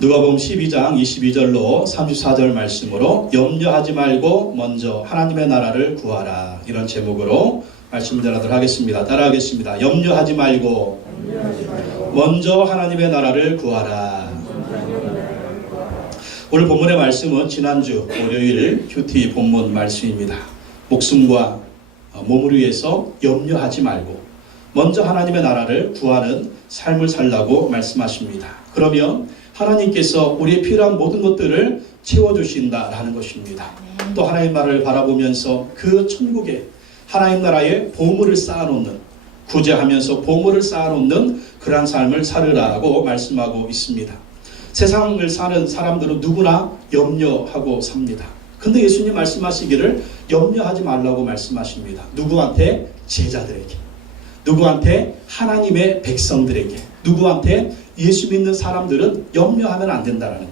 누가복음 12장 22절로 34절 말씀으로 염려하지 말고 먼저 하나님의 나라를 구하라, 이런 제목으로 말씀 전하도록 하겠습니다. 따라하겠습니다. 염려하지 말고 먼저 하나님의 나라를 구하라. 오늘 본문의 말씀은 지난주 월요일 큐티 본문 말씀입니다. 목숨과 몸을 위해서 염려하지 말고 먼저 하나님의 나라를 구하는 삶을 살라고 말씀하십니다. 그러면 하나님께서 우리의 필요한 모든 것들을 채워주신다라는 것입니다. 또 하나님 나라를 바라보면서 그 천국에 하나님 나라의 보물을 쌓아놓는, 구제하면서 보물을 쌓아놓는 그러한 삶을 살으라고 말씀하고 있습니다. 세상을 사는 사람들은 누구나 염려하고 삽니다. 근데 예수님 말씀하시기를 염려하지 말라고 말씀하십니다. 누구한테? 제자들에게. 누구한테? 하나님의 백성들에게. 누구한테? 예수 믿는 사람들은 염려하면 안 된다는 거예요.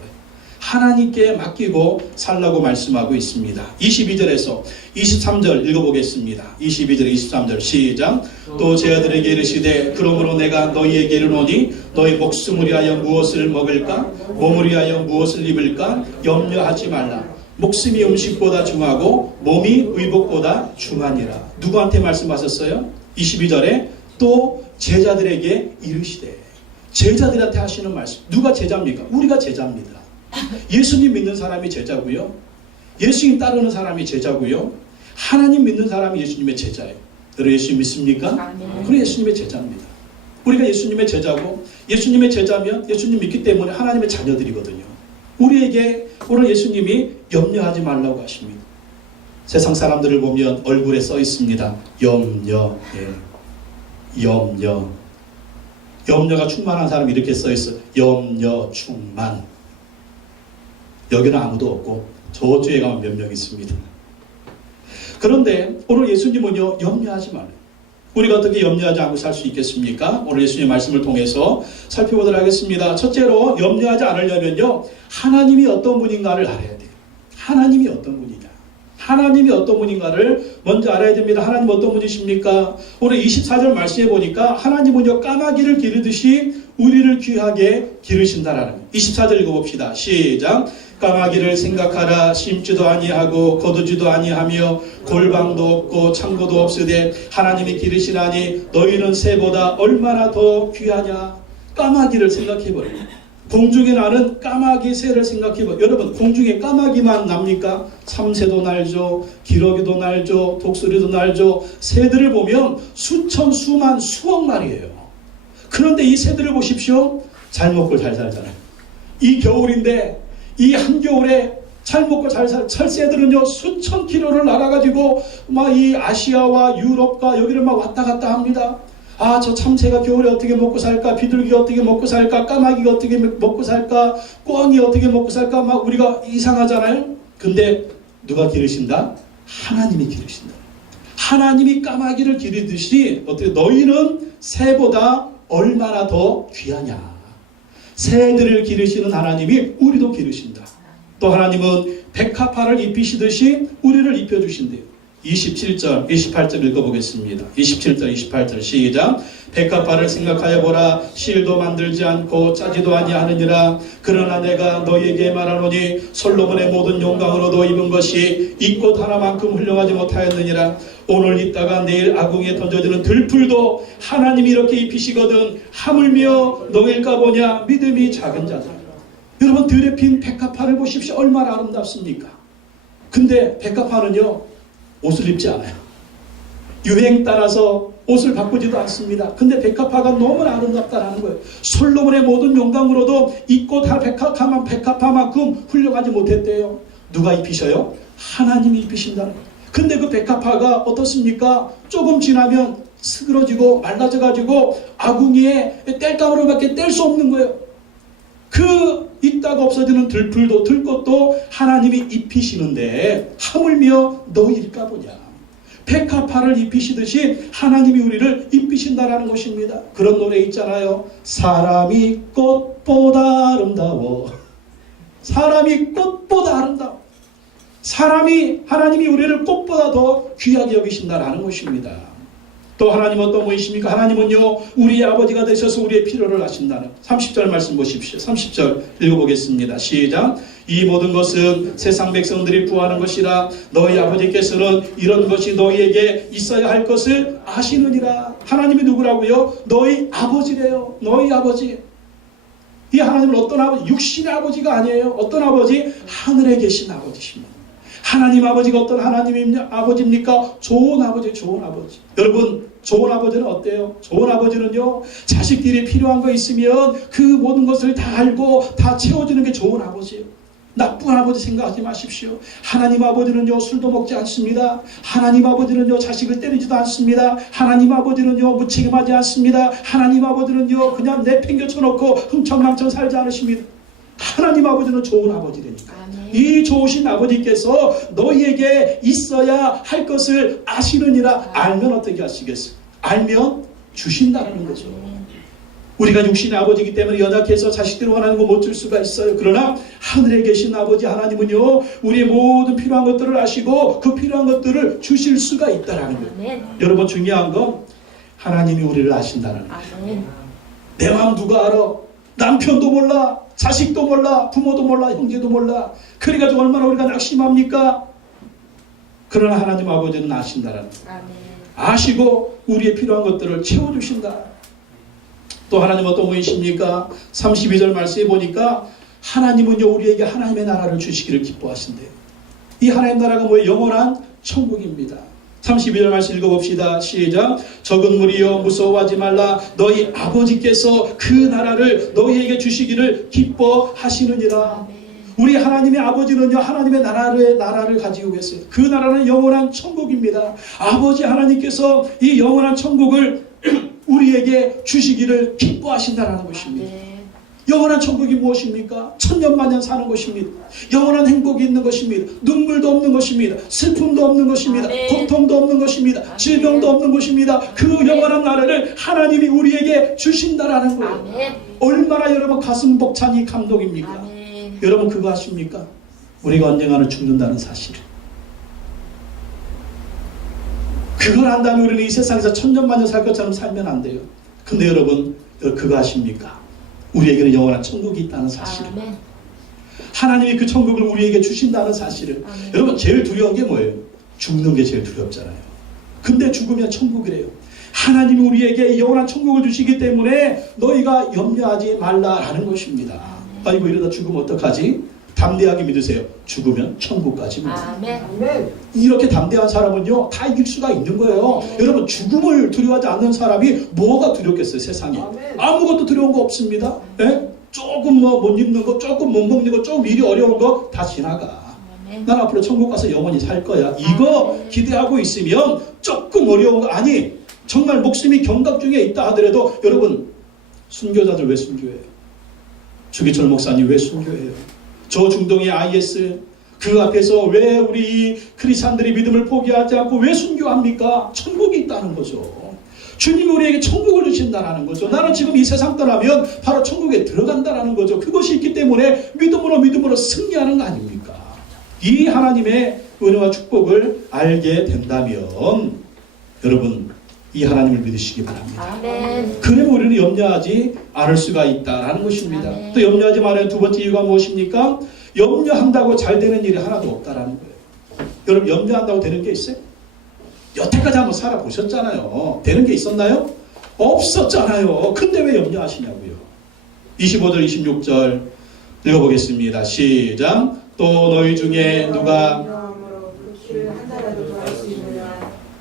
하나님께 맡기고 살라고 말씀하고 있습니다. 22절에서 23절 읽어보겠습니다. 22절 23절 시작. 또 제자들에게 이르시되 그러므로 내가 너희에게 이르노니 너희 목숨을 위하여 무엇을 먹을까? 몸을 위하여 무엇을 입을까? 염려하지 말라. 목숨이 음식보다 중하고 몸이 의복보다 중하니라. 누구한테 말씀하셨어요? 22절에 또 제자들에게 이르시되. 제자들한테 하시는 말씀. 누가 제자입니까? 우리가 제자입니다. 예수님 믿는 사람이 제자고요. 예수님 따르는 사람이 제자고요. 하나님 믿는 사람이 예수님의 제자예요. 여러분 예수님 믿습니까? 그래 예수님의 제자입니다. 우리가 예수님의 제자고, 예수님의 제자면 예수님 믿기 때문에 하나님의 자녀들이거든요. 우리에게 오늘 예수님이 염려하지 말라고 하십니다. 세상 사람들을 보면 얼굴에 써 있습니다. 염려. 염려. 염려가 충만한 사람이 이렇게 써 있어요. 염려 충만. 여기는 아무도 없고 저쪽에 가면 몇 명 있습니다. 그런데 오늘 예수님은요, 염려하지 말아요. 우리가 어떻게 염려하지 않고 살 수 있겠습니까? 오늘 예수님의 말씀을 통해서 살펴보도록 하겠습니다. 첫째로 염려하지 않으려면요, 하나님이 어떤 분인가를 알아야 돼요. 하나님이 어떤 분이냐. 하나님이 어떤 분인가를 먼저 알아야 됩니다. 하나님 어떤 분이십니까? 오늘 24절 말씀해 보니까 하나님은요, 까마귀를 기르듯이 우리를 귀하게 기르신다라는 거예요. 24절 읽어봅시다. 시작. 까마귀를 생각하라. 심지도 아니하고 거두지도 아니하며 골방도 없고 창고도 없으되 하나님이 기르시나니 너희는 새보다 얼마나 더 귀하냐. 까마귀를 생각해버려요. 공중에 나는 까마귀 새를 생각해봐요. 여러분, 공중에 까마귀만 납니까? 참새도 날죠, 기러기도 날죠, 독수리도 날죠. 새들을 보면 수천, 수만, 수억 마리예요. 그런데 이 새들을 보십시오. 잘 먹고 잘 살잖아요. 이 겨울인데 이 한겨울에 잘 먹고 잘 살 철새들은요, 수천 킬로를 날아가지고 막 이 아시아와 유럽과 여기를 막 왔다 갔다 합니다. 아, 저 참새가 겨울에 어떻게 먹고 살까? 비둘기가 어떻게 먹고 살까? 까마귀가 어떻게 먹고 살까? 꿩이 어떻게 먹고 살까? 막 우리가 이상하잖아요. 근데 누가 기르신다? 하나님이 기르신다. 하나님이 까마귀를 기르듯이 어떻게 너희는 새보다 얼마나 더 귀하냐. 새들을 기르시는 하나님이 우리도 기르신다. 또 하나님은 백합화를 입히시듯이 우리를 입혀주신대요. 27절, 28절 읽어보겠습니다. 27절, 28절 시작. 백합화를 생각하여 보라. 실도 만들지 않고 짜지도 아니하느니라. 그러나 내가 너희에게 말하노니 솔로몬의 모든 영광으로도 입은 것이 이 꽃 하나만큼 훌륭하지 못하였느니라. 오늘 있다가 내일 아궁이에 던져지는 들풀도 하나님이 이렇게 입히시거든 하물며 너일까 보냐. 믿음이 작은 자들. 여러분, 들에 핀 백합화를 보십시오. 얼마나 아름답습니까? 근데 백합화는요, 옷을 입지 않아요. 유행 따라서 옷을 바꾸지도 않습니다. 근데 백합화가 너무나 아름답다라는 거예요. 솔로몬의 모든 영광으로도 이 꽃 백합화만큼 훌륭하지 못했대요. 누가 입히셔요? 하나님이 입히신다는 거예요. 근데 그 백합화가 어떻습니까? 조금 지나면 스그러지고 말라져가지고 아궁이에 뗄감으로밖에 뗄 수 없는 거예요. 그 있다가 없어지는 들풀도 들꽃도 하나님이 입히시는데 하물며 너희일까 보냐. 백합화를 입히시듯이 하나님이 우리를 입히신다라는 것입니다. 그런 노래 있잖아요. 사람이 꽃보다 아름다워. 사람이 꽃보다 아름다워. 하나님이 우리를 꽃보다 더 귀하게 여기신다라는 것입니다. 또 하나님 어떤 분이십니까? 하나님은요 우리의 아버지가 되셔서 우리의 필요를 하신다는 30절 말씀 보십시오. 30절 읽어보겠습니다. 시작. 이 모든 것은 세상 백성들이 구하는 것이라 너희 아버지께서는 이런 것이 너희에게 있어야 할 것을 아시느니라. 하나님이 누구라고요? 너희 아버지래요. 너희 아버지. 이 하나님은 어떤 아버지? 육신의 아버지가 아니에요. 어떤 아버지? 하늘에 계신 아버지십니다. 하나님 아버지가 어떤 아버지입니까? 좋은 아버지, 좋은 아버지. 여러분, 좋은 아버지는 어때요? 좋은 아버지는요, 자식들이 필요한 거 있으면 그 모든 것을 다 알고 다 채워주는 게 좋은 아버지예요. 나쁜 아버지 생각하지 마십시오. 하나님 아버지는요, 술도 먹지 않습니다. 하나님 아버지는요, 자식을 때리지도 않습니다. 하나님 아버지는요, 무책임하지 않습니다. 하나님 아버지는요, 그냥 내팽겨쳐놓고 흥청망청 살지 않으십니다. 하나님 아버지는 좋은 아버지라니까. 이 좋으신 아버지께서 너희에게 있어야 할 것을 아시느니라. 알면 어떻게 하시겠어요? 알면 주신다는 거죠. 우리가 육신의 아버지이기 때문에 연약해서 자식들이 원하는 거 못 줄 수가 있어요. 그러나 하늘에 계신 아버지 하나님은요, 우리의 모든 필요한 것들을 아시고 그 필요한 것들을 주실 수가 있다는 거예요. 여러분, 중요한 건 하나님이 우리를 아신다는 거예요. 내 마음 누가 알아? 남편도 몰라, 자식도 몰라, 부모도 몰라, 형제도 몰라. 그래가지고 얼마나 우리가 낙심합니까? 그러나 하나님 아버지는 아신다라는 거예요. 아시고 우리의 필요한 것들을 채워주신다. 또 하나님 어떤 분이십니까? 32절 말씀에 보니까 하나님은요 우리에게 하나님의 나라를 주시기를 기뻐하신대요. 이 하나님 나라가 뭐예요? 영원한 천국입니다. 32절 말씀 읽어봅시다. 시작. 적은 무리여 무서워하지 말라. 너희 아버지께서 그 나라를 너희에게 주시기를 기뻐하시느니라. 우리 하나님의 아버지는요 하나님의 나라를 가지고 계세요. 그 나라는 영원한 천국입니다. 아버지 하나님께서 이 영원한 천국을 우리에게 주시기를 기뻐하신다는 것입니다. 영원한 천국이 무엇입니까? 천년만년 사는 것입니다. 영원한 행복이 있는 것입니다. 눈물도 없는 것입니다. 슬픔도 없는 것입니다. 고통도 없는 것입니다. 질병도 없는 것입니다. 그 영원한 나라를 하나님이 우리에게 주신다라는 거예요. 얼마나 여러분 가슴 벅찬 이 감동입니까? 여러분 그거 아십니까? 우리가 언젠가는 죽는다는 사실. 그걸 안다면 우리는 이 세상에서 천년만년 살 것처럼 살면 안 돼요. 근데 여러분 그거 아십니까? 우리에게는 영원한 천국이 있다는 사실을. 하나님이 그 천국을 우리에게 주신다는 사실을. 여러분 제일 두려운 게 뭐예요? 죽는 게 제일 두렵잖아요. 근데 죽으면 천국이래요. 하나님이 우리에게 영원한 천국을 주시기 때문에 너희가 염려하지 말라라는 것입니다. 아이고 이러다 죽으면 어떡하지? 담대하게 믿으세요. 죽으면 천국까지 믿으세요. 이렇게 담대한 사람은요 다 이길 수가 있는 거예요. 여러분 죽음을 두려워하지 않는 사람이 뭐가 두렵겠어요 세상에. 아무것도 두려운 거 없습니다. 예? 조금 못 입는 거, 조금 못 먹는 거, 조금 일이 어려운 거 다 지나가. 난 앞으로 천국 가서 영원히 살 거야. 이거 기대하고 있으면 조금 어려운 거 아니 정말 목숨이 경각 중에 있다 하더라도 여러분 순교자들 왜 순교해요? 주기철 목사님 왜 순교해요? 저 중동의 IS 그 앞에서 왜 우리 크리스찬들이 믿음을 포기하지 않고 왜 순교합니까? 천국이 있다는 거죠. 주님이 우리에게 천국을 주신다는 거죠. 나는 지금 이 세상 떠나면 바로 천국에 들어간다는 거죠. 그것이 있기 때문에 믿음으로 승리하는 거 아닙니까? 이 하나님의 은혜와 축복을 알게 된다면 여러분 이 하나님을 믿으시기 바랍니다. 그러면 우리는 염려하지 않을 수가 있다라는 것입니다. 또 염려하지 말아야 두 번째 이유가 무엇입니까? 염려한다고 잘 되는 일이 하나도 없다라는 거예요. 여러분 염려한다고 되는 게 있어요? 여태까지 한번 살아보셨잖아요. 되는 게 있었나요? 없었잖아요. 근데 왜 염려하시냐고요. 25절 26절 읽어보겠습니다. 시작. 또 너희 중에 누가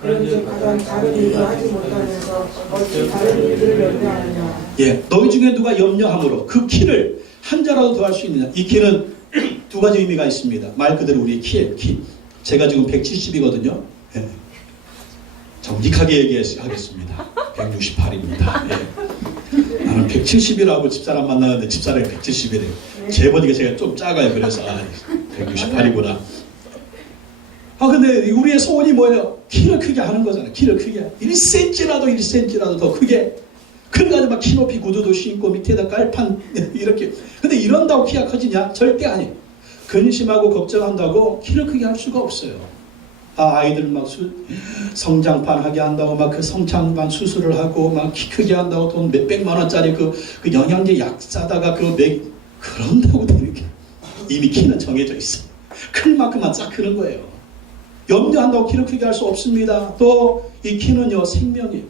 그런즉 가장 작은 일도 하지 못하면서 어찌 다른 일을 염려하느냐. 예, 너희 중에 누가 염려함으로 그 키를 한 자라도 더 할 수 있느냐. 이 키는 두 가지 의미가 있습니다. 말 그대로 우리의 키예요. 키. 제가 지금 170이거든요. 예. 정직하게 얘기하겠습니다. 168입니다. 예. 나는 170이라고 집사람 만나는데 집사람이 170이래요. 제 버디가 제가 좀 작아요. 그래서 168이구나. 근데 우리의 소원이 뭐예요? 키를 크게 하는 거잖아요. 키를 크게. 1cm라도 더 크게. 그래가지고 막 키높이 구두도 신고 밑에다 깔판 이렇게. 근데 이런다고 키가 커지냐? 절대 아니에요. 근심하고 걱정한다고 키를 크게 할 수가 없어요. 아이들 막 성장판 하게 한다고 막 그 성장판 수술을 하고 막 키 크게 한다고 돈 몇백만 원짜리 그 영양제 약 사다가 그런다고 되는 게 이미 키는 정해져 있어. 클 만큼만 쫙 크는 거예요. 염려한다고 키를 크게 할 수 없습니다. 또 이 키는요 생명이에요.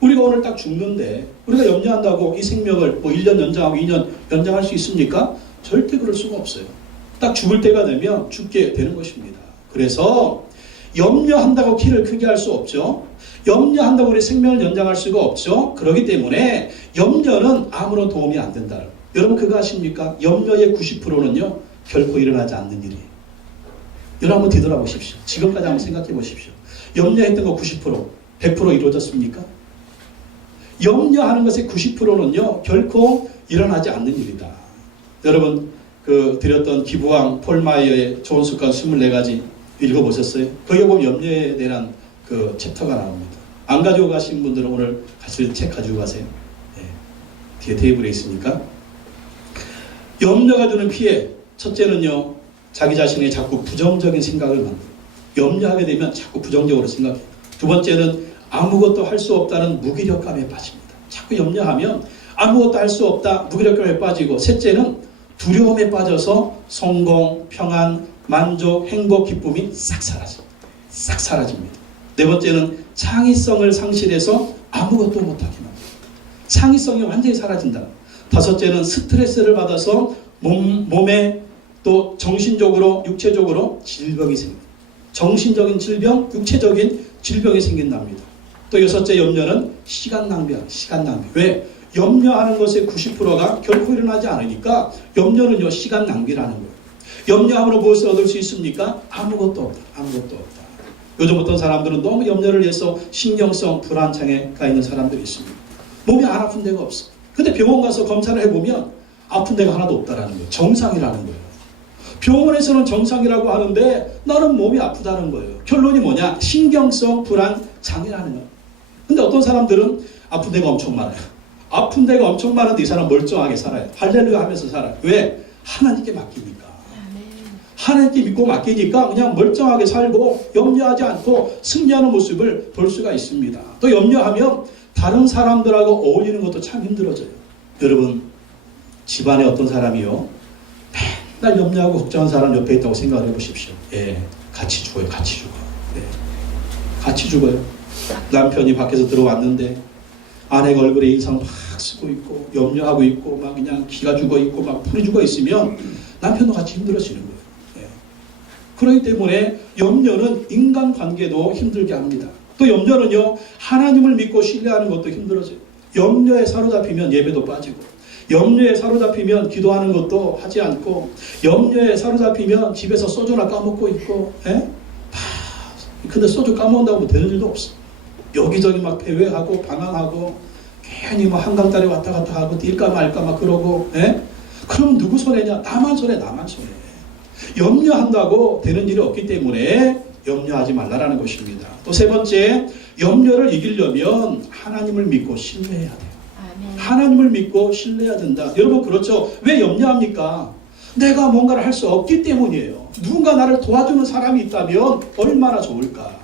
우리가 오늘 딱 죽는데 우리가 염려한다고 이 생명을 뭐 1년 연장하고 2년 연장할 수 있습니까? 절대 그럴 수가 없어요. 딱 죽을 때가 되면 죽게 되는 것입니다. 그래서 염려한다고 키를 크게 할 수 없죠. 염려한다고 우리 생명을 연장할 수가 없죠. 그렇기 때문에 염려는 아무런 도움이 안 된다. 여러분 그거 아십니까? 염려의 90%는요 결코 일어나지 않는 일이에요. 여러분 한번 뒤돌아보십시오. 지금까지 한번 생각해 보십시오. 염려했던 거 90%, 100% 이루어졌습니까? 염려하는 것의 90%는요 결코 일어나지 않는 일이다. 여러분 드렸던 기부왕 폴마이어의 좋은 습관 24가지 읽어보셨어요? 거기에 보면 염려에 대한 그 챕터가 나옵니다. 안 가지고 가신 분들은 오늘 같이 책 가지고 가세요. 네. 뒤에 테이블에 있으니까. 염려가 주는 피해, 첫째는요 자기 자신의 자꾸 부정적인 생각을 만들어요. 염려하게 되면 자꾸 부정적으로 생각해요. 두 번째는 아무것도 할 수 없다는 무기력감에 빠집니다. 자꾸 염려하면 아무것도 할 수 없다, 무기력감에 빠지고, 셋째는 두려움에 빠져서 성공, 평안, 만족, 행복, 기쁨이 싹 사라집니다. 네 번째는 창의성을 상실해서 아무것도 못하게 만듭니다. 창의성이 완전히 사라진다. 다섯째는 스트레스를 받아서 몸에 또 정신적으로, 육체적으로 질병이 생깁니다. 정신적인 질병, 육체적인 질병이 생긴답니다. 또 여섯째 염려는 시간 낭비야. 시간 낭비. 왜? 염려하는 것의 90%가 결코 일어나지 않으니까 염려는요 시간 낭비라는 거예요. 염려함으로 무엇을 얻을 수 있습니까? 아무것도 없다. 아무것도 없다. 요즘 어떤 사람들은 너무 염려를 해서 신경성 불안장애가 있는 사람들이 있습니다. 몸이 안 아픈 데가 없어. 근데 병원 가서 검사를 해보면 아픈 데가 하나도 없다라는 거예요. 정상이라는 거예요. 병원에서는 정상이라고 하는데 나는 몸이 아프다는 거예요. 결론이 뭐냐? 신경성 불안장애라는 거예요. 근데 어떤 사람들은 아픈 데가 엄청 많아요. 아픈 데가 엄청 많은데 이 사람 멀쩡하게 살아요. 할렐루야 하면서 살아요. 왜? 하나님께 맡기니까. 하나님께 믿고 맡기니까 그냥 멀쩡하게 살고 염려하지 않고 승리하는 모습을 볼 수가 있습니다. 또 염려하면 다른 사람들하고 어울리는 것도 참 힘들어져요. 여러분 집안에 어떤 사람이요 맨날 염려하고 걱정하는 사람 옆에 있다고 생각을 해보십시오. 예, 같이 죽어요. 같이 죽어요. 예, 같이 죽어요. 남편이 밖에서 들어왔는데 아내가 얼굴에 인상 막 쓰고 있고 염려하고 있고 막 그냥 기가 죽어 있고 막 풀이 죽어 있으면 남편도 같이 힘들어지는 거예요. 예. 그렇기 때문에 염려는 인간관계도 힘들게 합니다. 또 염려는요 하나님을 믿고 신뢰하는 것도 힘들어져요. 염려에 사로잡히면 예배도 빠지고, 염려에 사로잡히면 기도하는 것도 하지 않고, 염려에 사로잡히면 집에서 소주나 까먹고 있고, 예? 근데 소주 까먹는다고 뭐 되는 일도 없어. 여기저기 막 배회하고 방황하고 괜히 뭐 한강다리 왔다 갔다 하고 뛸까 말까 막 그러고, 예? 그럼 누구 손해냐? 나만 손해. 나만 손해. 염려한다고 되는 일이 없기 때문에 염려하지 말라라는 것입니다. 또 세 번째, 염려를 이기려면 하나님을 믿고 신뢰해야 돼요. 아멘. 하나님을 믿고 신뢰해야 된다. 여러분 그렇죠? 왜 염려합니까? 내가 뭔가를 할 수 없기 때문이에요. 누군가 나를 도와주는 사람이 있다면 얼마나 좋을까?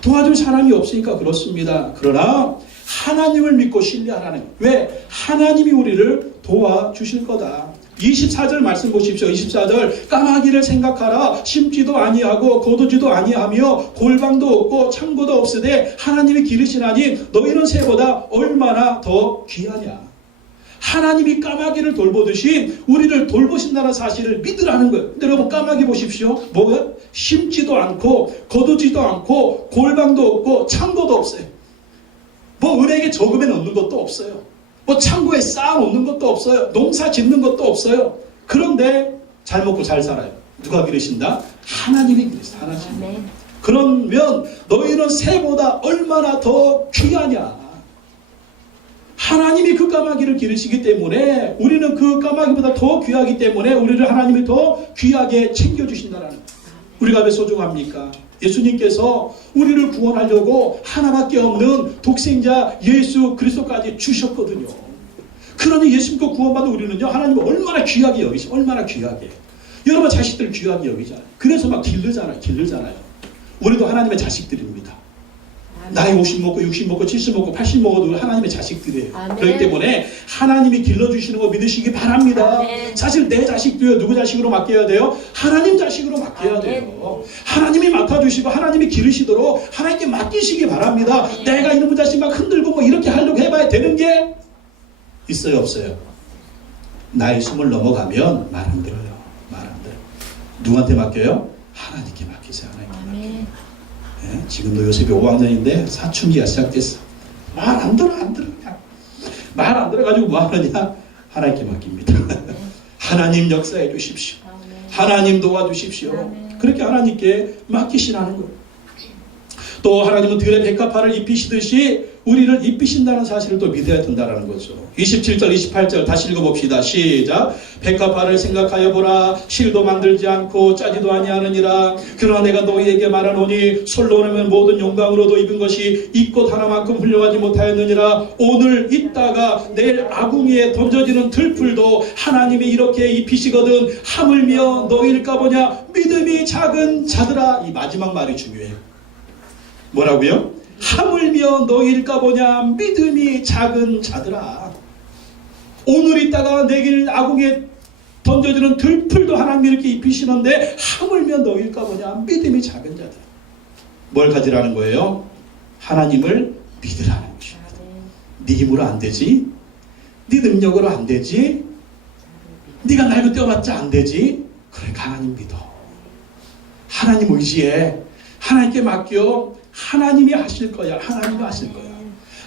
도와줄 사람이 없으니까 그렇습니다. 그러나 하나님을 믿고 신뢰하라는 거예요. 왜? 하나님이 우리를 도와주실 거다. 24절 말씀 보십시오. 24절 까마귀를 생각하라. 심지도 아니하고 거두지도 아니하며 골방도 없고 창고도 없으되 하나님이 기르시나니 너희는 새보다 얼마나 더 귀하냐. 하나님이 까마귀를 돌보듯이 우리를 돌보신다는 사실을 믿으라는 거예요. 근데 여러분 까마귀 보십시오. 뭐예요? 심지도 않고 거두지도 않고 골방도 없고 창고도 없어요. 뭐 은행에 저금해 놓는 것도 없어요. 뭐 창고에 쌓아 놓는 것도 없어요. 농사 짓는 것도 없어요. 그런데 잘 먹고 잘 살아요. 누가 기르신다? 하나님이 기르신다. 하나님. 그러면 너희는 새보다 얼마나 더 귀하냐. 하나님이 그 까마귀를 기르시기 때문에 우리는 그 까마귀보다 더 귀하기 때문에 우리를 하나님이 더 귀하게 챙겨주신다는 거예요. 우리가 왜 소중합니까? 예수님께서 우리를 구원하려고 하나밖에 없는 독생자 예수 그리스도까지 주셨거든요. 그러니 예수 믿고 구원받은 우리는요 하나님을 얼마나 귀하게 여기죠. 얼마나 귀하게. 여러분 자식들 귀하게 여기잖아요. 그래서 막 기르잖아요. 우리도 하나님의 자식들입니다. 나이 50 먹고 60 먹고 70 먹고 80 먹어도 하나님의 자식들이에요. 아멘. 그렇기 때문에 하나님이 길러주시는 거 믿으시기 바랍니다. 아멘. 사실 내 자식도요, 누구 자식으로 맡겨야 돼요? 하나님 자식으로 맡겨야 아멘. 돼요. 하나님이 맡아주시고 하나님이 기르시도록 하나님께 맡기시기 바랍니다. 아멘. 내가 이놈의 자식 막 흔들고 뭐 이렇게 하려고 해봐야 되는 게 있어요, 없어요? 나이 20 넘어가면 말 안 들어요. 말 안 들어요. 누구한테 맡겨요? 하나님께 맡기세요. 하나님께 맡겨요. 예? 지금도 요셉이 5학년인데 사춘기가 시작됐어. 말 안 들어, 안 들어. 말 안 들어가지고 뭐 하느냐? 하나님께 맡깁니다. 하나님 역사해 주십시오. 하나님 도와주십시오. 그렇게 하나님께 맡기시라는 거예요. 또 하나님은 들의 백합화를 입히시듯이 우리를 입히신다는 사실을 또 믿어야 된다는 거죠. 27절 28절 다시 읽어봅시다. 시작. 백합화를 생각하여 보라. 실도 만들지 않고 짜지도 아니하느니라. 그러나 내가 너희에게 말하노니 솔로 오면 모든 영광으로도 입은 것이 이 꽃 하나만큼 훌륭하지 못하였느니라. 오늘 있다가 내일 아궁이에 던져지는 들풀도 하나님이 이렇게 입히시거든. 하물며 너희일까 보냐. 믿음이 작은 자들아. 이 마지막 말이 중요해요. 뭐라고요? 하물며 너희일까 보냐. 믿음이 작은 자들아. 오늘 있다가 내일 아궁에 던져지는 들풀도 하나님이 이렇게 입히시는데 하물며 너희일까 보냐. 믿음이 작은 자들. 뭘 가지라는 거예요? 하나님을 믿으라는 것입니다. 네 힘으로 안 되지, 네 능력으로 안 되지, 네가 날고 뛰어봤자 안 되지. 그러니까 하나님 믿어. 하나님 의지해. 하나님께 맡겨. 하나님이 하실 거야. 하나님이 하실 거야.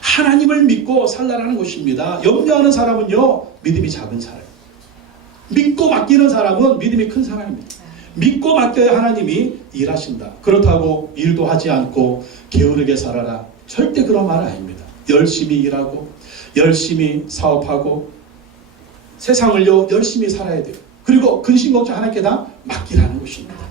하나님을 믿고 살라라는 것입니다. 염려하는 사람은요, 믿음이 작은 사람. 믿고 맡기는 사람은 믿음이 큰 사람입니다. 믿고 맡겨야 하나님이 일하신다. 그렇다고 일도 하지 않고 게으르게 살아라. 절대 그런 말 아닙니다. 열심히 일하고 열심히 사업하고 세상을요 열심히 살아야 돼요. 그리고 근심걱정 하나님께 다 맡기라는 것입니다.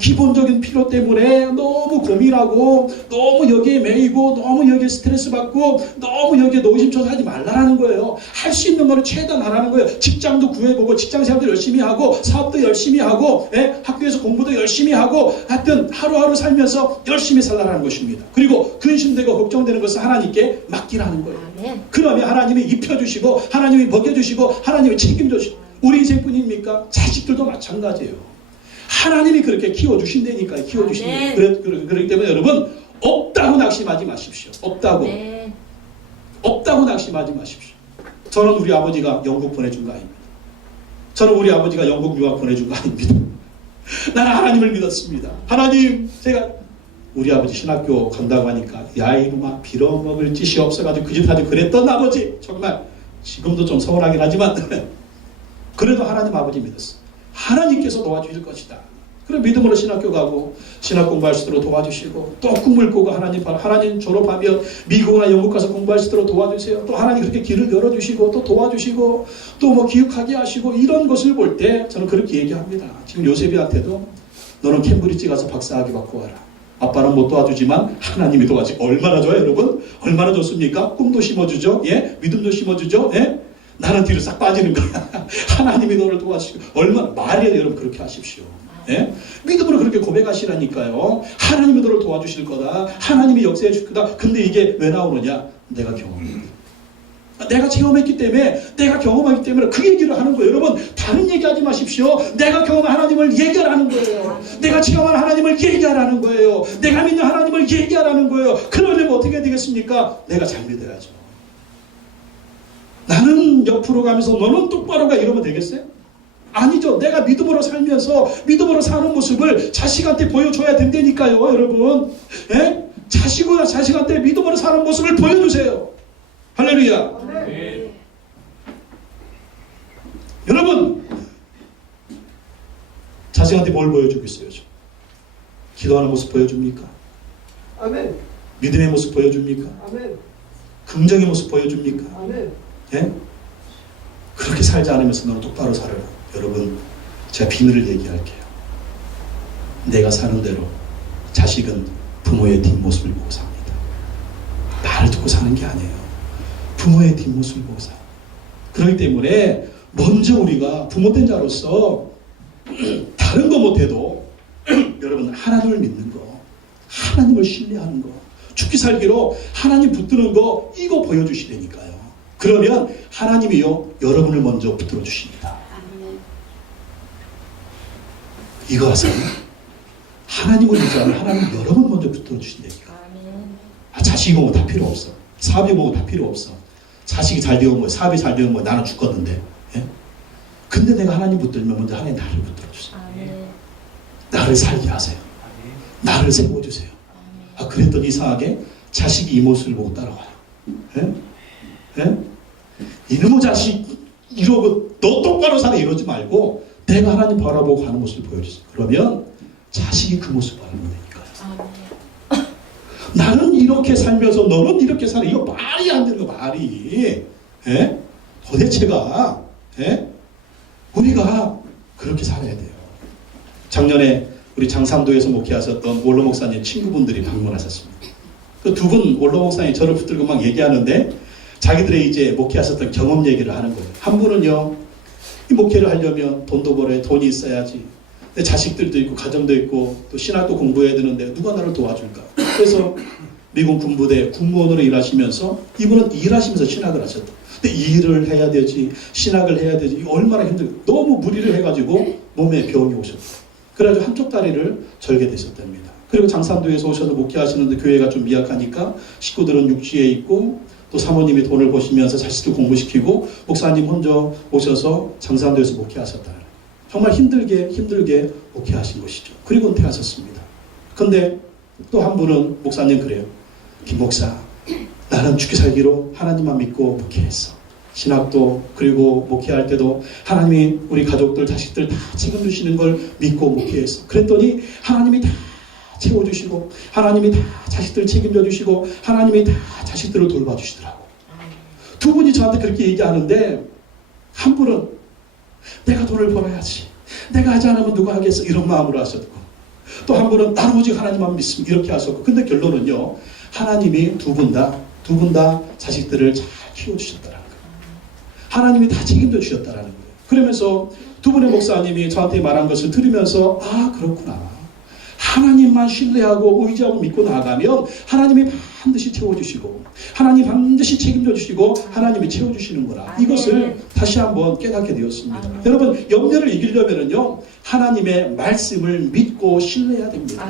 기본적인 필요 때문에 너무 고민하고 너무 여기에 매이고 너무 여기에 스트레스 받고 너무 여기에 노심초사하지 말라는 거예요. 할 수 있는 거를 최대한 하라는 거예요. 직장도 구해보고 직장생활도 열심히 하고 사업도 열심히 하고 학교에서 공부도 열심히 하고 하여튼 하루하루 살면서 열심히 살라는 것입니다. 그리고 근심되고 걱정되는 것을 하나님께 맡기라는 거예요. 그러면 하나님이 입혀주시고 하나님이 먹여주시고 하나님이 책임져주시고 우리 인생뿐입니까? 자식들도 마찬가지예요. 하나님이 그렇게 키워주신다니까요. 키워주신다. 그렇기 때문에 여러분 없다고 낙심하지 마십시오. 없다고. 없다고 낙심하지 마십시오. 저는 우리 아버지가 영국 보내준 거 아닙니다. 저는 우리 아버지가 영국 유학 보내준 거 아닙니다. 나는 하나님을 믿었습니다. 하나님, 제가 우리 아버지 신학교 간다고 하니까 야 이놈아 빌어먹을 짓이 없어가지고 그 짓 하지 그랬던 아버지. 정말 지금도 좀 서운하긴 하지만 그래도 하나님 아버지 믿었어. 하나님께서 도와주실 것이다. 그럼 믿음으로 신학교 가고 신학 공부할 수 있도록 도와주시고 또 꿈을 꾸고 하나님 졸업하면 미국이나 영국 가서 공부할 수 있도록 도와주세요. 또 하나님 그렇게 길을 열어주시고 또 도와주시고 또 뭐 기육하게 하시고 이런 것을 볼 때 저는 그렇게 얘기합니다. 지금 요셉이한테도 너는 캠브리지 가서 박사학위 받고 와라. 아빠는 못 도와주지만 하나님이 도와주고 얼마나 좋아요 여러분? 얼마나 좋습니까? 꿈도 심어주죠. 예? 믿음도 심어주죠. 예? 나는 뒤로 싹 빠지는 거야. 하나님이 너를 도와주시고 얼마나 말이야 여러분 그렇게 하십시오. 예? 믿음으로 그렇게 고백하시라니까요. 하나님이 너를 도와주실 거다. 하나님이 역사해 줄 거다. 근데 이게 왜 나오느냐? 내가 경험했다. 내가 체험했기 때문에 내가 경험하기 때문에 그 얘기를 하는 거예요. 여러분 다른 얘기하지 마십시오. 내가 경험한 하나님을 얘기하라는 거예요. 내가 체험한 하나님을 얘기하라는 거예요. 내가 믿는 하나님을 얘기하라는 거예요. 그러려면 어떻게 되겠습니까? 내가 잘 믿어야죠. 나는 옆으로 가면서 너는 똑바로 가 이러면 되겠어요? 아니죠. 내가 믿음으로 살면서 믿음으로 사는 모습을 자식한테 보여줘야 된다니까요. 여러분 자식한테 믿음으로 사는 모습을 보여주세요. 할렐루야. 네. 여러분 자식한테 뭘 보여주고 있어요? 기도하는 모습 보여줍니까? 아멘. 믿음의 모습 보여줍니까? 아멘. 긍정의 모습 보여줍니까? 아멘. 예? 그렇게 살지 않으면서 너는 똑바로 살아라. 여러분 제가 비밀을 얘기할게요. 내가 사는 대로 자식은 부모의 뒷모습을 보고 삽니다. 말을 듣고 사는 게 아니에요. 부모의 뒷모습을 보고 살아요. 그렇기 때문에 먼저 우리가 부모된 자로서 다른 거 못해도 여러분 하나님을 믿는 거 하나님을 신뢰하는 거, 죽기 살기로 하나님 붙드는 거, 이거 보여주시라니까요. 그러면 하나님이요 여러분을 먼저 붙들어 주십니다. 이거 하세요. 하나님을 의지하면 하나님 여러분 먼저 붙들어 주신다니까. 자식이 보면 다 필요 없어. 사업이 보면 다 필요 없어. 자식이 잘 되면 뭐, 사업이 잘 되면 뭐, 나는 죽겠는데. 예? 근데 내가 하나님 붙들면 먼저 하나님 나를 붙들어 주세요. 나를 살게 하세요. 나를 세워주세요. 아, 그랬더니 이상하게 자식이 이 모습을 보고 따라와요. 예? 예? 이놈의 자식 이러고 너 똑바로 살아 이러지 말고 내가 하나님 바라보고 가는 모습을 보여주세요. 그러면 자식이 그 모습을 바라보면 되니까요. 나는 이렇게 살면서 너는 이렇게 살아. 이거 말이 안 되는 거 말이. 예? 도대체가 예? 우리가 그렇게 살아야 돼요. 작년에 우리 장삼도에서 목회하셨던 원로 목사님 친구분들이 방문하셨습니다. 그 두 분 원로 목사님이 저를 붙들고 막 얘기하는데 자기들의 이제 목회하셨던 경험 얘기를 하는 거예요. 한 분은요, 이 목회를 하려면 돈도 벌어야 돈이 있어야지. 내 자식들도 있고 가정도 있고 또 신학도 공부해야 되는데 누가 나를 도와줄까? 그래서 미국 군부대 군무원으로 일하시면서 이분은 일하시면서 신학을 하셨다. 근데 일을 해야 되지, 신학을 해야 되지, 얼마나 힘들까. 너무 무리를 해가지고 몸에 병이 오셨다. 그래가지고 한쪽 다리를 절게 되셨답니다. 그리고 장산도에서 오셔서 목회하시는데 교회가 좀 미약하니까 식구들은 육지에 있고 또 사모님이 돈을 버시면서 자식들 공부시키고 목사님 혼자 오셔서 장산도에서 목회하셨다. 정말 힘들게 목회하신 것이죠. 그리고 은퇴하셨습니다. 근데 또 한 분은 목사님 그래요. 김 목사, 나는 죽기 살기로 하나님만 믿고 목회했어. 신학도 그리고 목회할 때도 하나님이 우리 가족들 자식들 다 책임주시는 걸 믿고 목회했어. 그랬더니 하나님이 다 채워주시고 하나님이 다 자식들 책임져 주시고 하나님이 다 자식들을 돌봐주시더라고. 두 분이 저한테 그렇게 얘기하는데 한 분은 내가 돈을 벌어야지, 내가 하지 않으면 누가 하겠어, 이런 마음으로 하셨고, 또 한 분은 나는 오직 하나님만 믿습니다 이렇게 하셨고, 근데 결론은요 하나님이 두 분 다 자식들을 잘 키워주셨다라는 거예요. 하나님이 다 책임져 주셨다라는 거예요. 그러면서 두 분의 목사님이 저한테 말한 것을 들으면서 아 그렇구나, 하나님만 신뢰하고 의지하고 믿고 나아가면 하나님이 반드시 채워주시고 하나님 반드시 책임져 주시고 하나님이 채워주시는구나. 이것을 다시 한번 깨닫게 되었습니다. 여러분, 염려를 이기려면요 하나님의 말씀을 믿고 신뢰해야 됩니다.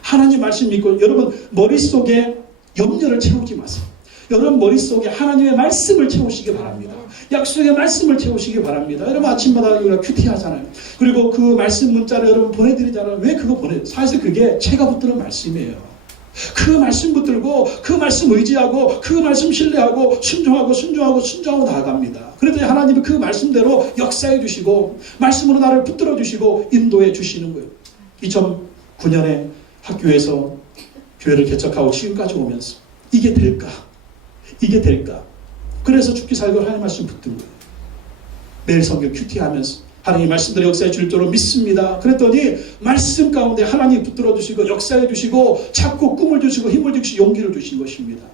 하나님 말씀 믿고, 여러분 머릿속에 염려를 채우지 마세요. 여러분 머릿속에 하나님의 말씀을 채우시기 바랍니다. 약속의 말씀을 채우시기 바랍니다. 여러분 아침마다 우리가 큐티 하잖아요. 그리고 그 말씀 문자를 여러분 보내드리잖아요. 왜 그거 사실 그게 제가 붙드는 말씀이에요. 그 말씀 붙들고 그 말씀 의지하고 그 말씀 신뢰하고 순종하고 나아갑니다. 그랬더니 하나님이 그 말씀대로 역사해 주시고 말씀으로 나를 붙들어 주시고 인도해 주시는 거예요. 2009년에 학교에서 교회를 개척하고 지금까지 오면서 이게 될까? 그래서 죽기 살기로 하나님 말씀 붙든 거예요. 매일 성경 큐티하면서 하나님 말씀대로 역사해 줄 줄로 믿습니다. 그랬더니 말씀 가운데 하나님 붙들어 주시고 역사해 주시고 자꾸 꿈을 주시고 힘을 주시고 용기를 주신 것입니다.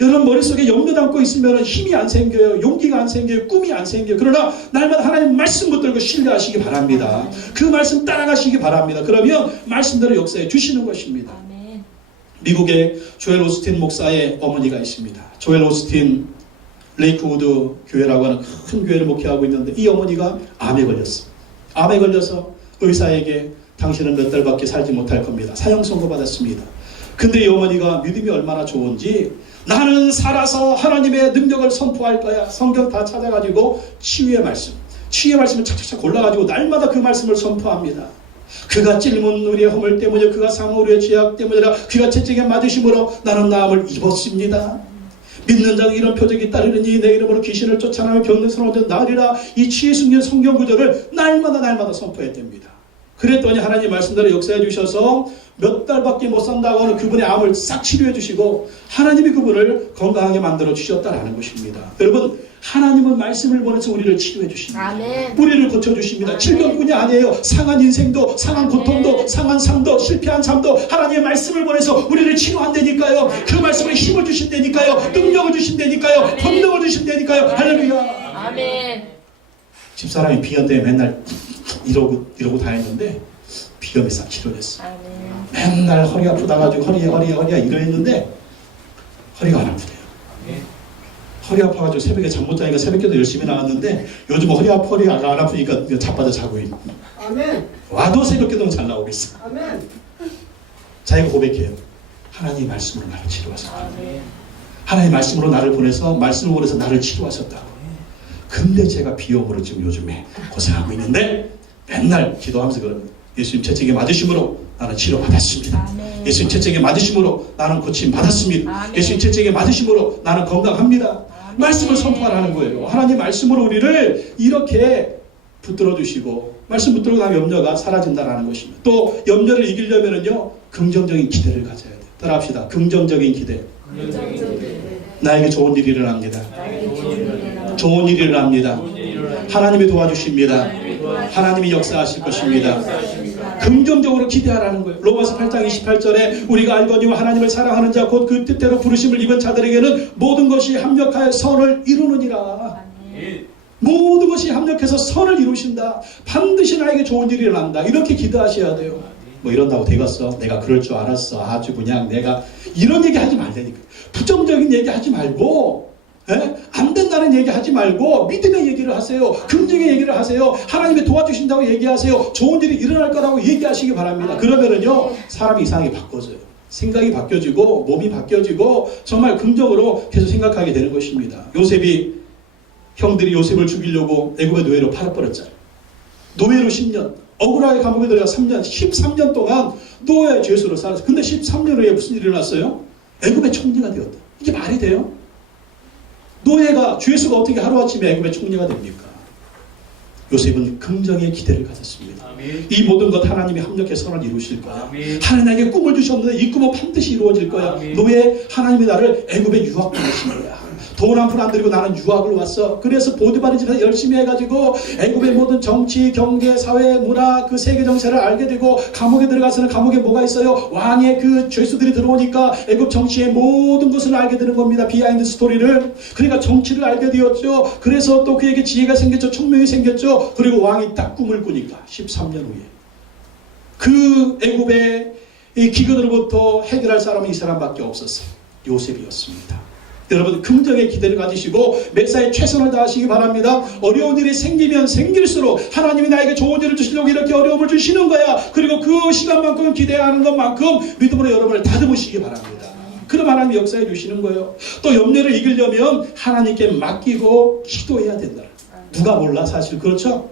여러분 머릿속에 염려 담고 있으면 힘이 안 생겨요. 용기가 안 생겨요. 꿈이 안 생겨요. 그러나 날마다 하나님 말씀 붙들고 신뢰하시기 바랍니다. 그 말씀 따라가시기 바랍니다. 그러면 말씀대로 역사해 주시는 것입니다. 미국에 조엘 오스틴 목사의 어머니가 있습니다. 조엘 오스틴 레이크우드 교회라고 하는 큰 교회를 목회하고 있는데 이 어머니가 암에 걸렸어. 암에 걸려서 의사에게 당신은 몇 달밖에 살지 못할 겁니다. 사형 선고 받았습니다. 근데 이 어머니가 믿음이 얼마나 좋은지 나는 살아서 하나님의 능력을 선포할 거야. 성경 다 찾아가지고 치유의 말씀을 착착착 골라가지고 날마다 그 말씀을 선포합니다. 그가 찔문 우리의 허물 때문에 그가 상한 우리의 죄악 때문이라 그가 채찍에 맞으심으로 나는 나음을 입었습니다. 믿는 자는 이런 표적이 따르느니 내 이름으로 귀신을 쫓아내며 병든 사람들 나으리라. 이 치유 숨긴 성경 구절을 날마다 선포했답니다. 그랬더니 하나님 말씀대로 역사해 주셔서 몇 달밖에 못 산다고 하는 그분의 암을 싹 치료해 주시고 하나님이 그분을 건강하게 만들어 주셨다라는 것입니다. 여러분 하나님은 말씀을 보내서 우리를 치료해 주십니다. 아멘. 우리를 고쳐주십니다. 질병뿐이 아니에요. 상한 인생도 상한 고통도 상한 삶도 실패한 삶도 하나님의 말씀을 보내서 우리를 치료한다니까요. 그 말씀을 힘을 주신다니까요. 능력을 주신다니까요. 권능을 주신다니까요. 할렐루야. 아멘. 집사람이 비염 때문에 맨날 이러고 다녔는데 기염이 싹 치료됐어. 아멘. 맨날 허리 아프다 가지고 허리가 이러했는데 허리가 안 아프대요. 허리 아파가지고 새벽에 잠 못 자니까 새벽에도 열심히 나왔는데 요즘 허리가 안 아프니까 자빠져 자고 있고. 아멘. 와도 새벽에도 잘 나오고 있어. 아멘. 자기가 고백해요. 하나님 말씀으로 나를 치료하셨다. 아멘. 하나님 말씀으로 나를 보내서 말씀을 보내서 나를 치료하셨다고. 근데 제가 비염으로 지금 요즘에 고생하고 있는데 맨날 기도하면서 그러는 예수님 채찍에 맞으심으로 나는 치료받았습니다. 아멘. 예수님 채찍에 맞으심으로 나는 고침 받았습니다. 아멘. 예수님 채찍에 맞으심으로 나는 건강합니다. 아멘. 말씀을 선포하라는 거예요. 하나님 말씀으로 우리를 이렇게 붙들어 주시고 말씀 붙들고 나면 염려가 사라진다는 것입니다. 또 염려를 이기려면은요 긍정적인 기대를 가져야 돼요. 따라합시다. 긍정적인 기대. 나에게 좋은 일이 일어납니다. 좋은 일이 일어납니다. 하나님이 도와주십니다. 하나님이 역사하실 것입니다. 긍정적으로 기대하라는 거예요. 로마서 8장 28절에 우리가 알거니와 하나님을 사랑하는 자 곧 그 뜻대로 부르심을 입은 자들에게는 모든 것이 합력하여 선을 이루느니라. 모든 것이 합력해서 선을 이루신다. 반드시 나에게 좋은 일이 일어난다. 이렇게 기도하셔야 돼요. 뭐 이런다고 되겠어. 내가 그럴 줄 알았어. 아주 그냥 내가 이런 얘기 하지 말라니까. 부정적인 얘기 하지 말고 안 된다는 얘기 하지 말고 믿음의 얘기를 하세요. 긍정의 얘기를 하세요. 하나님이 도와주신다고 얘기하세요. 좋은 일이 일어날 거라고 얘기하시기 바랍니다. 그러면은요 사람이 이상하게 바꿔져요. 생각이 바뀌어지고 몸이 바뀌어지고 정말 긍정으로 계속 생각하게 되는 것입니다. 요셉이 형들이 요셉을 죽이려고 애굽의 노예로 팔아버렸잖아요. 노예로 10년 억울하게 감옥에 들어가 3년 13년 동안 노예 죄수로 살았어요. 근데 13년 후에 무슨 일이 일어났어요? 애굽의 총리가 되었다. 이게 말이 돼요? 노예가 죄수가 어떻게 하루아침에 애굽의 총리가 됩니까? 요셉은 긍정의 기대를 가졌습니다. 아멘. 이 모든 것 하나님이 합력해 선을 이루실 거야. 아멘. 하나님에게 꿈을 주셨는데 이 꿈은 반드시 이루어질 거야. 아멘. 노예 하나님이 나를 애굽에 유학 보내신 거야. 돈 한 푼 안 들이고 나는 유학을 왔어. 그래서 보디바르 집에서 열심히 해가지고 애굽의 모든 정치, 경제, 사회, 문화 그 세계 정세를 알게 되고 감옥에 들어가서는 감옥에 뭐가 있어요? 왕의 그 죄수들이 들어오니까 애굽 정치의 모든 것을 알게 되는 겁니다. 비하인드 스토리를. 그러니까 정치를 알게 되었죠. 그래서 또 그에게 지혜가 생겼죠. 총명이 생겼죠. 그리고 왕이 딱 꿈을 꾸니까 13년 후에 그 애굽의 이 기근으로부터 해결할 사람은 이 사람밖에 없었어요. 요셉이었습니다. 여러분 긍정의 기대를 가지시고 매사에 최선을 다하시기 바랍니다. 어려운 일이 생기면 생길수록 하나님이 나에게 좋은 일을 주시려고 이렇게 어려움을 주시는 거야. 그리고 그 시간만큼 기대하는 것만큼 믿음으로 여러분을 다듬으시기 바랍니다. 그럼 하나님이 역사해 주시는 거예요. 또 염려를 이기려면 하나님께 맡기고 기도해야 된다. 누가 몰라 사실 그렇죠?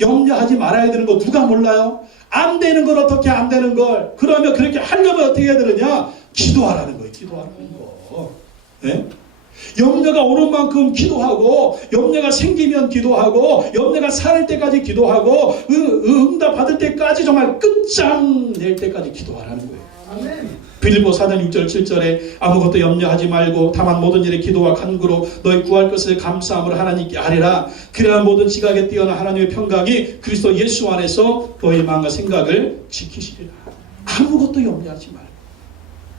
염려하지 말아야 되는 거 누가 몰라요? 안 되는 걸 어떻게 안 되는 걸 그러면 그렇게 하려면 어떻게 해야 되느냐? 기도하라는 거예요. 기도하라는 거. 네? 염려가 오는 만큼 기도하고 염려가 생기면 기도하고 염려가 사를 때까지 기도하고 응답 받을 때까지 정말 끝장낼 때까지 기도하라는 거예요. 아멘. 빌립보 4장 6절 7절에 아무것도 염려하지 말고 다만 모든 일에 기도와 간구로 너희 구할 것을 감사함으로 하나님께 아뢰라. 그래야 모든 지각에 뛰어난 하나님의 평강이 그리스도 예수 안에서 너희 마음과 생각을 지키시리라. 아무것도 염려하지 말고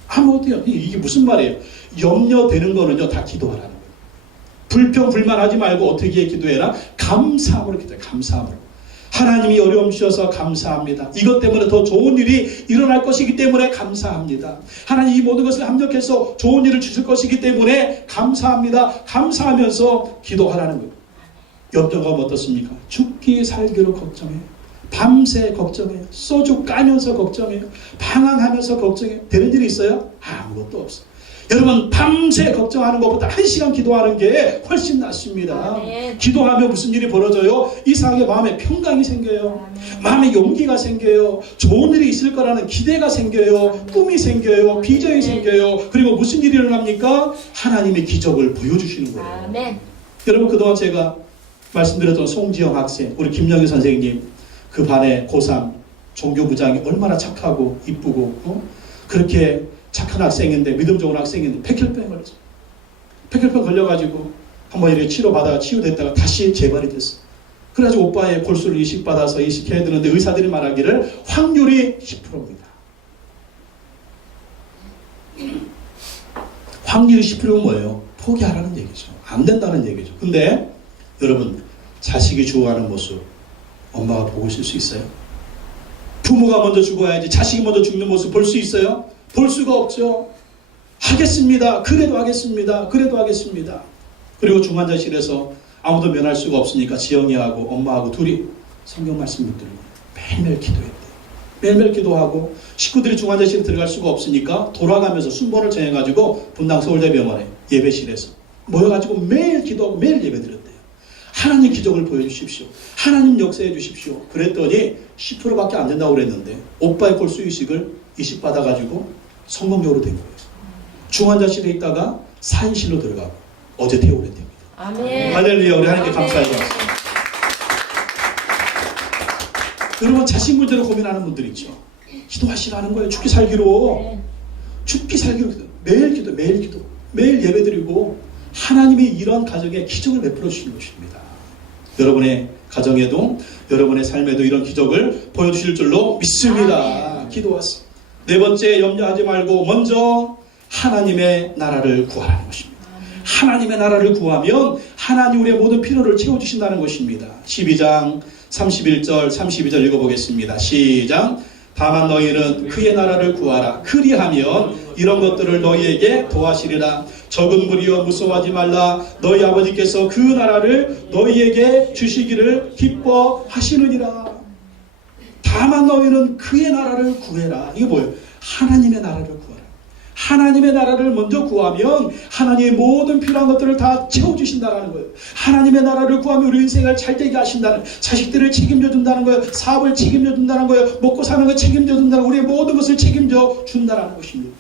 아무것도 이게 무슨 말이에요? 염려되는 거는요 다 기도하라는 거예요. 불평 불만하지 말고 어떻게 기도해라? 감사함으로 기도해. 감사함으로. 하나님이 어려움 주셔서 감사합니다. 이것 때문에 더 좋은 일이 일어날 것이기 때문에 감사합니다. 하나님 이 모든 것을 합력해서 좋은 일을 주실 것이기 때문에 감사합니다. 감사하면서 기도하라는 거예요. 염려가 어떻습니까? 죽기 살기로 걱정해요. 밤새 걱정해요. 소주 까면서 걱정해요. 방황하면서 걱정해요. 되는 일이 있어요? 아무것도 없어요. 여러분 밤새 걱정하는 것보다 1시간 기도하는 게 훨씬 낫습니다. 아멘. 기도하면 무슨 일이 벌어져요? 이상하게 마음에 평강이 생겨요. 아멘. 마음에 용기가 생겨요. 좋은 일이 있을 거라는 기대가 생겨요. 꿈이 생겨요. 비전이 생겨요. 그리고 무슨 일이 일어납니까? 하나님의 기적을 보여주시는 거예요. 아멘. 여러분 그동안 제가 말씀드렸던 송지영 학생, 우리 김영희 선생님 그 반의 고3 종교부장이 얼마나 착하고 이쁘고 그렇게 착한 학생인데 믿음 좋은 학생인데 백혈병에 걸렸어요. 백혈병 걸려가지고 한번 이렇게 치료받아가 치유됐다가 다시 재발이 됐어요. 그래가지고 오빠의 골수를 이식받아서 이식해야 되는데 의사들이 말하기를 확률이 10%입니다. 확률이 10%는 뭐예요? 포기하라는 얘기죠. 안 된다는 얘기죠. 근데 여러분 자식이 죽어가는 모습 엄마가 보고 있을 수 있어요? 부모가 먼저 죽어야지 자식이 먼저 죽는 모습 볼 수 있어요? 볼 수가 없죠. 하겠습니다. 그래도 하겠습니다. 그래도 하겠습니다. 그리고 중환자실에서 아무도 면할 수가 없으니까 지영이하고 엄마하고 둘이 성경 말씀 붙들고 매일매일 기도했대요. 매일매일 기도하고 식구들이 중환자실에 들어갈 수가 없으니까 돌아가면서 순번을 정해가지고 분당 서울대병원에 예배실에서 모여가지고 매일 기도하고 매일 예배드렸대요. 하나님 기적을 보여주십시오. 하나님 역사해 주십시오. 그랬더니 10%밖에 안 된다고 그랬는데 오빠의 골수이식을 이식 받아가지고 성공적으로 된 거예요. 중환자실에 있다가 사인실로 들어가고 어제 퇴원했답니다. 아멘. 할렐루야. 우리 하나님께 감사하죠. 여러분 자식 문제로 고민하는 분들 있죠. 기도하시라는 거예요. 죽기 살기로. 죽기 살기로 기도. 매일 기도, 매일 기도, 매일 예배드리고 하나님이 이런 가정에 기적을 베풀어 주시는 것입니다. 여러분의 가정에도 여러분의 삶에도 이런 기적을 보여주실 줄로 믿습니다. 기도하세요. 네 번째, 염려하지 말고 먼저 하나님의 나라를 구하라는 것입니다. 하나님의 나라를 구하면 하나님 우리의 모든 필요를 채워주신다는 것입니다. 12장 31절 32절 읽어보겠습니다. 시작. 다만 너희는 그의 나라를 구하라. 그리하면 이런 것들을 너희에게 더하시리라. 적은 무리여 무서워하지 말라. 너희 아버지께서 그 나라를 너희에게 주시기를 기뻐하시느니라. 다만 너희는 그의 나라를 구해라. 이게 뭐예요? 하나님의 나라를 구하라. 하나님의 나라를 먼저 구하면 하나님의 모든 필요한 것들을 다 채워주신다는 거예요. 하나님의 나라를 구하면 우리 인생을 잘되게 하신다는, 자식들을 책임져 준다는 거예요. 사업을 책임져 준다는 거예요. 먹고 사는 걸 책임져 준다는, 우리의 모든 것을 책임져 준다는 것입니다.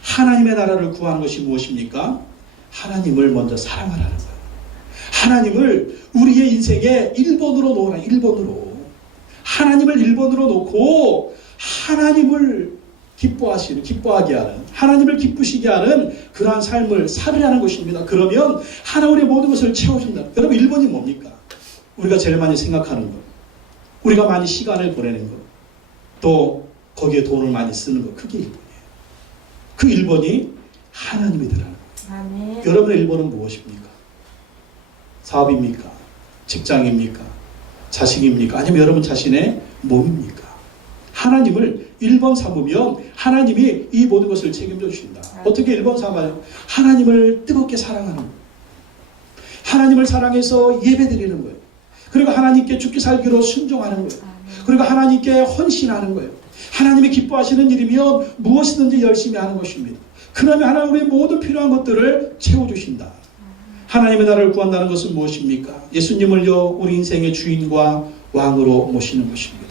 하나님의 나라를 구하는 것이 무엇입니까? 하나님을 먼저 사랑하라는 거예요. 하나님을 우리의 인생에 1번으로 놓으라. 1번으로. 하나님을 1번으로 놓고 하나님을 기뻐하게 하는, 하나님을 기쁘시게 하는 그러한 삶을 살으라는 것입니다. 그러면 하나님의 모든 것을 채워준다. 여러분 1번이 뭡니까? 우리가 제일 많이 생각하는 것, 우리가 많이 시간을 보내는 것, 또 거기에 돈을 많이 쓰는 것, 그게 1번이에요. 그 1번이 하나님이 되라는 거예요. 아멘. 여러분의 1번은 무엇입니까? 사업입니까? 직장입니까? 자식입니까? 아니면 여러분 자신의 몸입니까? 하나님을 1번 삼으면 하나님이 이 모든 것을 책임져 주신다. 어떻게 1번 삼아요? 하나님을 뜨겁게 사랑하는 거예요. 하나님을 사랑해서 예배드리는 거예요. 그리고 하나님께 죽기 살기로 순종하는 거예요. 그리고 하나님께 헌신하는 거예요. 하나님이 기뻐하시는 일이면 무엇이든지 열심히 하는 것입니다. 그러면 하나님 우리의 모든 필요한 것들을 채워주신다. 하나님의 나라를 구한다는 것은 무엇입니까? 예수님을요 우리 인생의 주인과 왕으로 모시는 것입니다.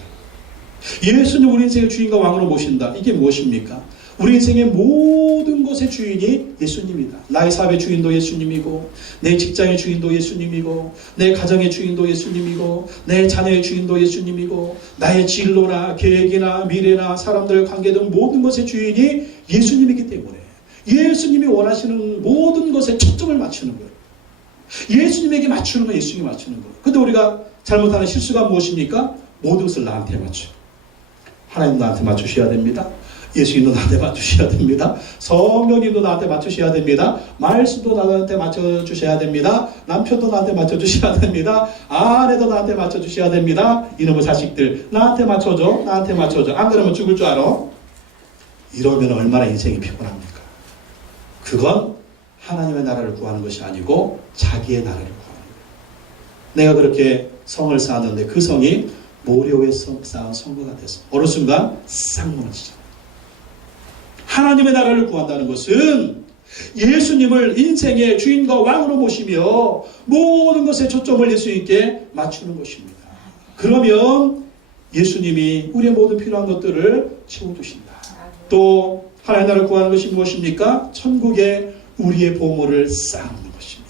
예수님 우리 인생의 주인과 왕으로 모신다. 이게 무엇입니까? 우리 인생의 모든 것의 주인이 예수님이다. 나의 사업의 주인도 예수님이고, 내 직장의 주인도 예수님이고, 내 가정의 주인도 예수님이고, 내 자녀의 주인도 예수님이고, 나의 진로나 계획이나 미래나 사람들 관계 등 모든 것의 주인이 예수님이기 때문에 예수님이 원하시는 모든 것에 초점을 맞추는 거예요. 예수님에게 맞추는 거, 예수님이 맞추는 거예요. 근데 우리가 잘못하는 실수가 무엇입니까? 모든 것을 나한테 맞춰. 하나님 나한테 맞추셔야 됩니다. 예수님도 나한테 맞추셔야 됩니다. 성령님도 나한테 맞추셔야 됩니다. 말씀도 나한테 맞춰주셔야 됩니다. 남편도 나한테 맞춰주셔야 됩니다. 아내도 나한테 맞춰주셔야 됩니다. 이놈의 자식들 나한테 맞춰줘. 나한테 맞춰줘. 안 그러면 죽을 줄 알아? 이러면 얼마나 인생이 피곤합니까? 그건 하나님의 나라를 구하는 것이 아니고 자기의 나라를 구하는 거예요. 내가 그렇게 성을 쌓았는데 그 성이 모래에 쌓은 성거가 됐어. 어느 순간 싹 무너지잖아. 하나님의 나라를 구한다는 것은 예수님을 인생의 주인과 왕으로 모시며 모든 것에 초점을 예수님께 맞추는 것입니다. 그러면 예수님이 우리의 모든 필요한 것들을 채워주신다. 또 하나님의 나라를 구하는 것이 무엇입니까? 천국에 우리의 보물을 쌓는 것입니다.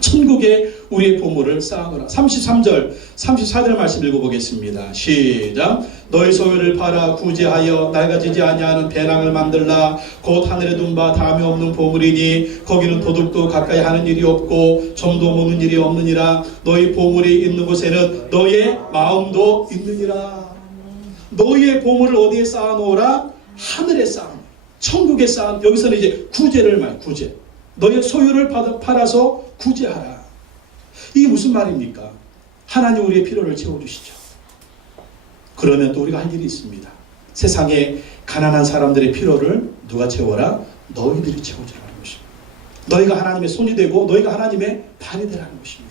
천국에 우리의 보물을 쌓으라. 33절, 34절 말씀 읽어보겠습니다. 시작. 너희 소유를 팔아 구제하여 낡아지지 아니하는 배낭을 만들라. 곧 하늘에 둔 바 다음이 없는 보물이니 거기는 도둑도 가까이 하는 일이 없고 점도 먹는 일이 없느니라. 너희 보물이 있는 곳에는 너희의 마음도 있느니라. 너희의 보물을 어디에 쌓아놓으라? 하늘에 쌓아놓으라. 천국에 쌓아. 여기서는 이제 구제를 말, 구제. 너희의 소유를 팔아서 구제하라. 이게 무슨 말입니까? 하나님 우리의 필요를 채워주시죠. 그러면 또 우리가 할 일이 있습니다. 세상에 가난한 사람들의 필요를 누가 채워라? 너희들이 채워주라는 것입니다. 너희가 하나님의 손이 되고 너희가 하나님의 발이 되라는 것입니다.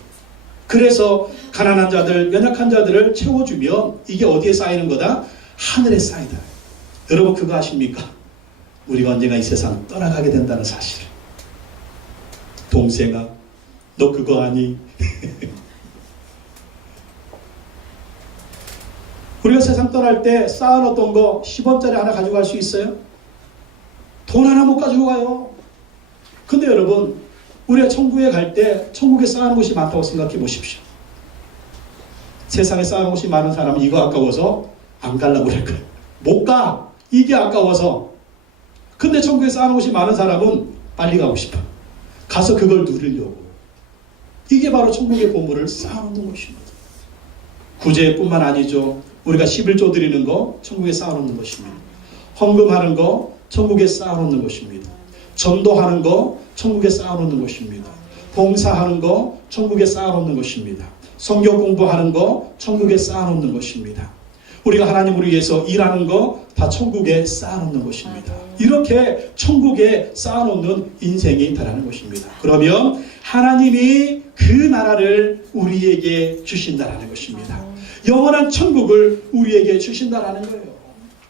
그래서 가난한 자들, 연약한 자들을 채워주면 이게 어디에 쌓이는 거다? 하늘에 쌓이다. 여러분 그거 아십니까? 우리가 언젠가 이 세상 떠나가게 된다는 사실. 동생아, 너 그거 아니? 우리가 세상 떠날 때 쌓아놓던 거 10원짜리 하나 가져갈 수 있어요? 돈 하나 못 가지고 가요. 근데 여러분, 우리가 천국에 갈 때 천국에 쌓아놓은 것이 많다고 생각해 보십시오. 세상에 쌓아놓은 것이 많은 사람은 이거 아까워서 안 가려고 그럴 거예요. 못 가! 이게 아까워서. 근데 천국에 쌓아놓은 것이 많은 사람은 빨리 가고 싶어. 가서 그걸 누리려고. 이게 바로 천국의 보물을 쌓아놓는 것입니다. 구제뿐만 아니죠. 우리가 11조 드리는 거 천국에 쌓아놓는 것입니다. 헌금하는 거 천국에 쌓아놓는 것입니다. 전도하는 거 천국에 쌓아놓는 것입니다. 봉사하는 거 천국에 쌓아놓는 것입니다. 성경 공부하는 거 천국에 쌓아놓는 것입니다. 우리가 하나님을 위해서 일하는 거 다 천국에 쌓아놓는 것입니다. 이렇게 천국에 쌓아놓는 인생이 있다는 것입니다. 그러면 하나님이 그 나라를 우리에게 주신다는 것입니다. 영원한 천국을 우리에게 주신다는 거예요.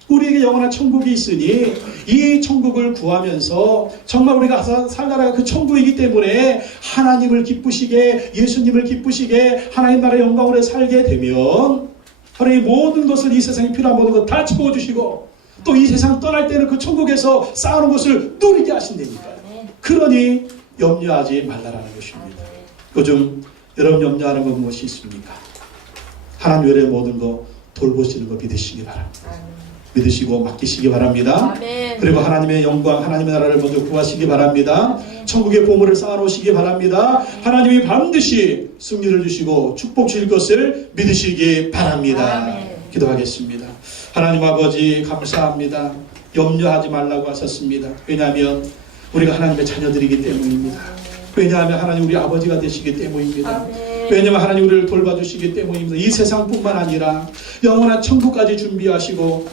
우리에게 영원한 천국이 있으니 이 천국을 구하면서 정말 우리가 살 나라가 그 천국이기 때문에 하나님을 기쁘시게, 예수님을 기쁘시게, 하나님 나라의 영광으로 살게 되면 하나님 모든 것을, 이 세상에 필요한 모든 것 다 채워주시고 또 이 세상 떠날 때는 그 천국에서 쌓아놓은 것을 누리게 하신다니까요. 그러니 염려하지 말라라는 것입니다. 요즘 여러분 염려하는 건 무엇이 있습니까? 하나님 외의 모든 거 돌보시는 거 믿으시기 바랍니다. 믿으시고 맡기시기 바랍니다. 아멘. 그리고 하나님의 영광, 하나님의 나라를 먼저 구하시기 바랍니다. 천국의 보물을 쌓아놓으시기 바랍니다. 하나님이 반드시 승리를 주시고 축복 주실 것을 믿으시기 바랍니다. 아멘. 기도하겠습니다. 하나님 아버지 감사합니다. 염려하지 말라고 하셨습니다. 왜냐하면 우리가 하나님의 자녀들이기 때문입니다. 왜냐하면 하나님 우리 아버지가 되시기 때문입니다. 아멘. 왜냐하면 하나님 우리를 돌봐주시기 때문입니다. 이 세상뿐만 아니라 영원한 천국까지 준비하시고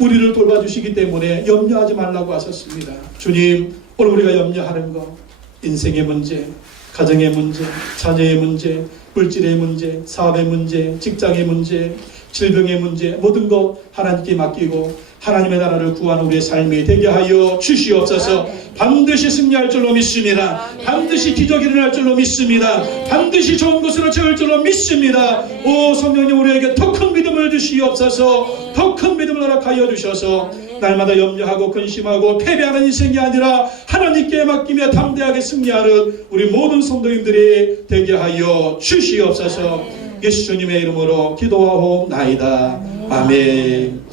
우리를 돌봐주시기 때문에 염려하지 말라고 하셨습니다. 주님, 오늘 우리가 염려하는 것, 인생의 문제, 가정의 문제, 자녀의 문제, 물질의 문제, 사업의 문제, 직장의 문제, 질병의 문제, 모든 것 하나님께 맡기고 하나님의 나라를 구하는 우리의 삶이 되게 하여 주시옵소서. 아멘. 반드시 승리할 줄로 믿습니다. 아멘. 반드시 기적이 일어날 줄로 믿습니다. 아멘. 반드시 좋은 곳으로 채울 줄로 믿습니다. 아멘. 오 성령님, 우리에게 더 큰 믿음을 주시옵소서. 아멘. 더 큰 믿음을 허락하여 주셔서 아멘. 날마다 염려하고 근심하고 패배하는 인생이 아니라 하나님께 맡기며 담대하게 승리하는 우리 모든 성도님들이 되게 하여 주시옵소서. 아멘. 예수님의 이름으로 기도하옵나이다. 아멘.